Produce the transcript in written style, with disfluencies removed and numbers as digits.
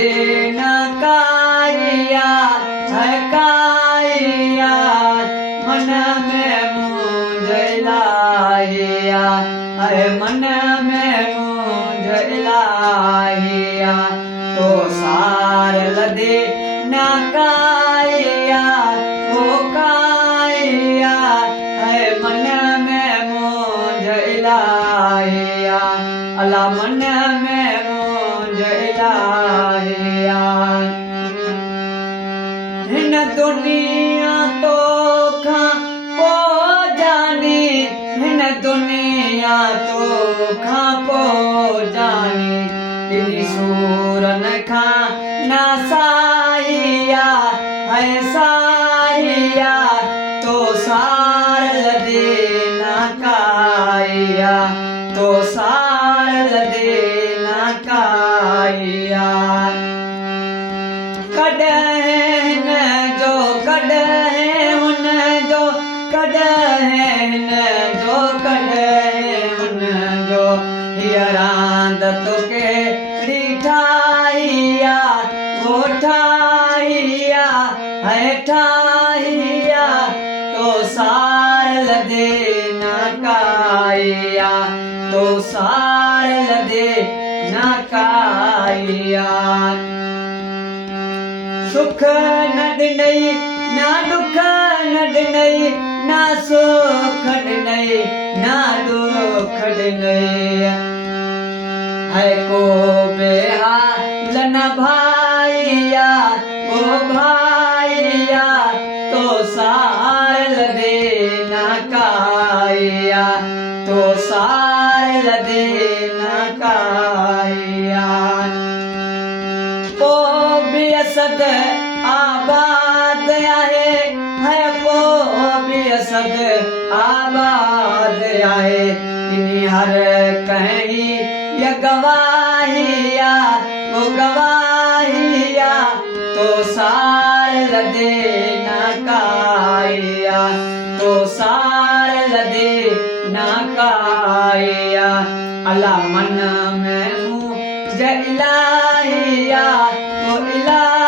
देना काया है काया मन में मूंझ लाया है मन में मूंझ लाया तो सार लदे ना काया वो काया है मन में मूंझ लाया अला मन में मूंझ लाया हिन दुनिया तो खां जानी हिन दुनिया तो खां जानी इनी सूरन खां ना साहिया है साहिया तो सार लदे ना काया तो सार लदे ना काया कॾहिं जो कॾहिं हुन जो कॾहिं जो कॾहिं हुन जो हीअ रांद तोखे ठाहिया वो ठाहिया है ठाहिया तो सार लदे ना काया तो सार लदे ना काया सुख न ॾिनई ना दुख न ॾिनई ना सुख ॾिनई ना दुख ॾिनई है को बेहाल न भाईया ओ भाईया तो सार लदे ना काया तो सार लदे ना काया पो भी असद आबाद है पो भी असद आबाद आहे इनी हर कहीं ये गवाहिया वो गवाहिया तो सार लदे ना काया तो सार लदे ना काया अला मन में मुझ इलाहिया वो इलाहिया